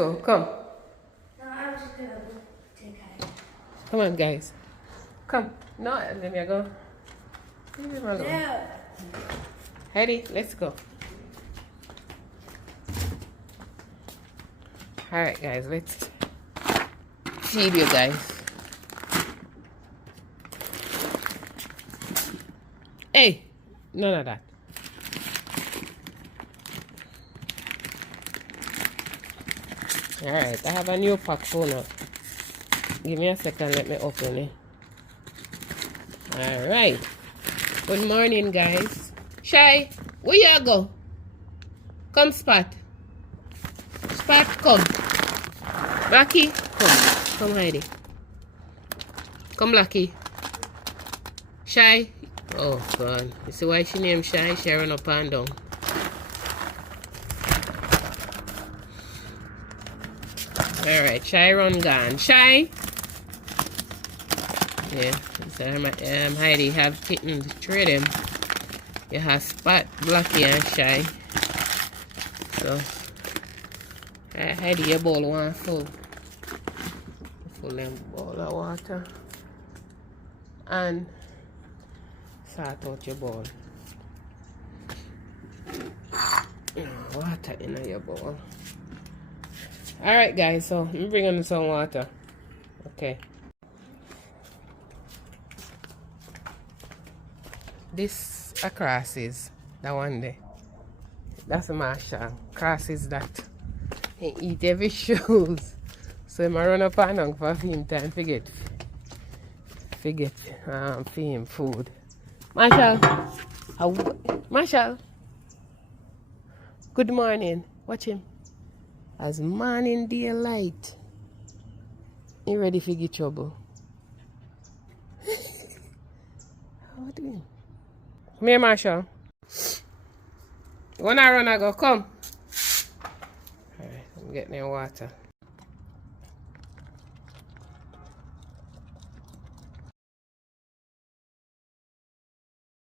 go. Come. No, I was just gonna go take her. Come on, guys. Come. No, let me go. Leave him alone. No. Heidi, let's go. Alright, guys, let's feed you guys. Hey, none of that. Alright, I have a new pack phone up. Give me a second, let me open it. Alright. Good morning, guys. Shy, where you go? Come, Spot. Spot, come. Blackie, come. Come, Heidi. Come, Blackie. Shy. Oh, God. You see why she named Shy? She run up and down. Alright, Shy run gone. Shy. Yeah, so Heidi have kittens, three of them. You have Spot, Blackie, and Shy. So, Heidi, your bowl one full. Full them bowl of water. And sort out your bowl. Water in your bowl. Alright, guys, so I'm bringing some water. Okay. This a crosses, that one there. That's a Marshall. Crosses that. He eat every shoes. So I run up and down for him time forget for him food. Marshall. Marshall. Good morning. Watch him. As morning daylight. You ready for get trouble? What doing? Come here, Marshall. You wanna run, I go, come. Alright, I'm getting your water.